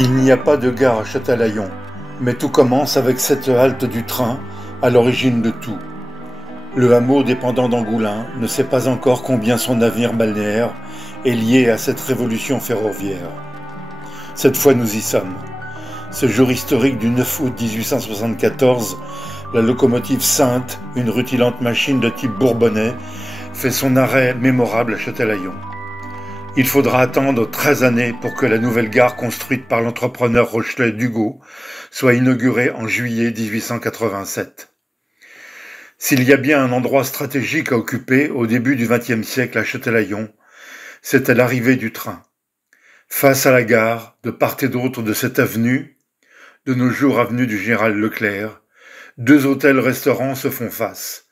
Il n'y a pas de gare à Châtelaillon, mais tout commence avec cette halte du train, à l'origine de tout. Le hameau dépendant d'Angoulins ne sait pas encore combien son avenir balnéaire est lié à cette révolution ferroviaire. Cette fois nous y sommes. Ce jour historique du 9 août 1874, la locomotive Sainte, une rutilante machine de type bourbonnais, fait son arrêt mémorable à Châtelaillon. Il faudra attendre 13 années pour que la nouvelle gare construite par l'entrepreneur rochelais Dugault soit inaugurée en juillet 1887. S'il y a bien un endroit stratégique à occuper au début du XXe siècle à Châtelaillon, c'est à l'arrivée du train. Face à la gare, de part et d'autre de cette avenue, de nos jours avenue du Général Leclerc, deux hôtels-restaurants se font face.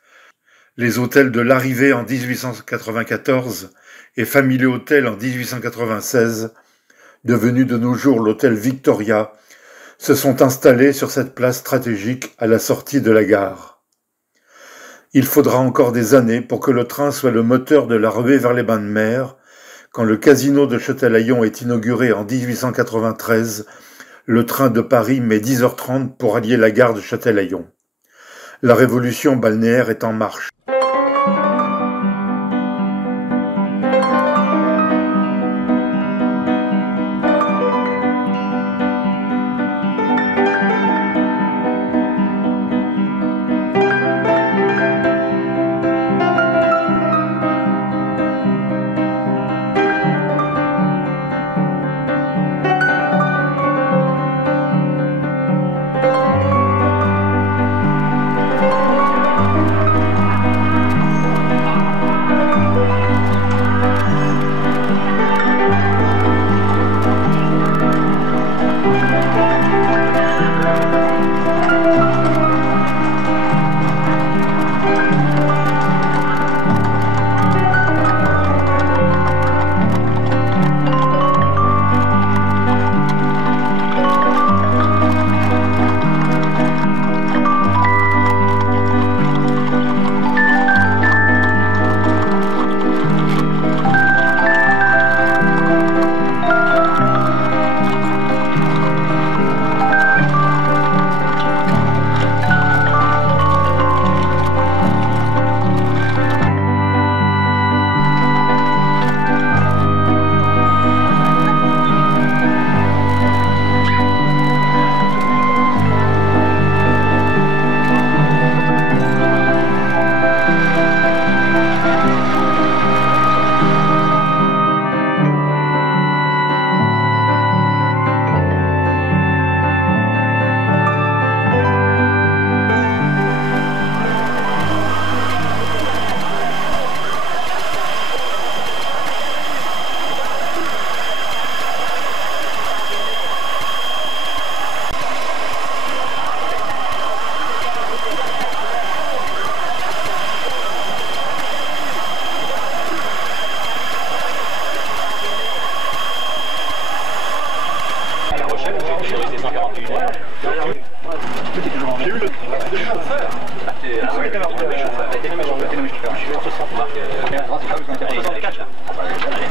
Les hôtels de l'Arrivée en 1894 et Family Hotel en 1896, devenu de nos jours l'hôtel Victoria, se sont installés sur cette place stratégique à la sortie de la gare. Il faudra encore des années pour que le train soit le moteur de la ruée vers les bains de mer. Quand le casino de Châtelaillon est inauguré en 1893, le train de Paris met 10h30 pour allier la gare de Châtelaillon. La révolution balnéaire est en marche.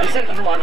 C'est celle qui joue un